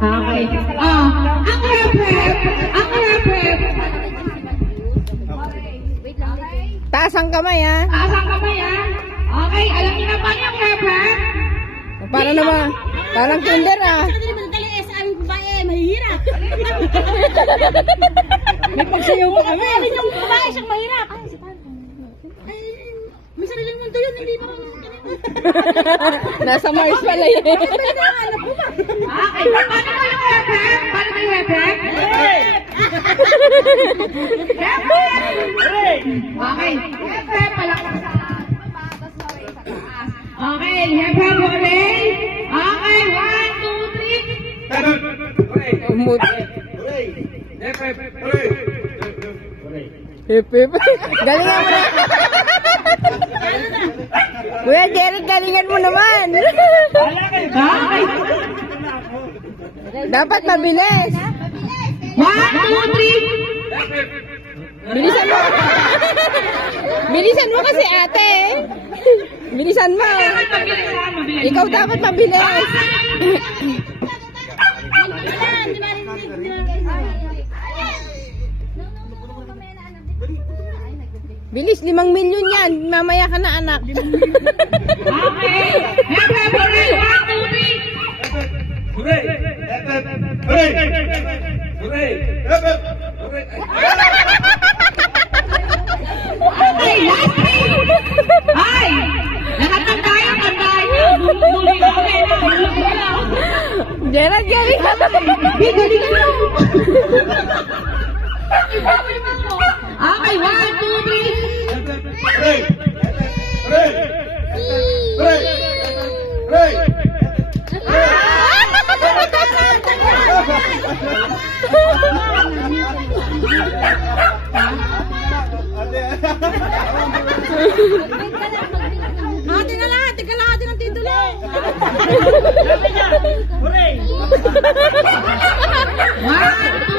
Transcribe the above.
Okay. Ang rep. Taas ang kamay, ha? Taas ang kamay, ha? Okay, alam niyo na ba yung rep? Para naman, parang kinder, ah. Mahirap. May pagsayaw mo kami. Sabi ng babae siyang mahirap. May sariling mundo yun, hindi pa. Nasa Mars pala yun. Okay, paano ba yung rep? Paano ba yung rep? Okay, rep, palakpak sa baba, tapos maway sa taas. Okay, rep, hooray! Okay, 1, 2, 3. Umut. Hip, hip. Galingan mo na. Kuya Derek, galingan mo naman. Okay. Dapat mabilis. 1, 2, 3. Bilisan mo. Bilisan mo kasi ate. Bilisan mo. Ikaw dapat mabilis. Bilis, 5 milyon yan. Mamaya ka na, anak. Okay. Rep, hooray! 1, 2, 3. Okay, last three. Ay! Lahat ng tayo, kantahin. Muli kami na. Gerald, galing. Galing mo. Okay, 1, Ate na lang, ate ka lang, ate ng titulo. 1, 2,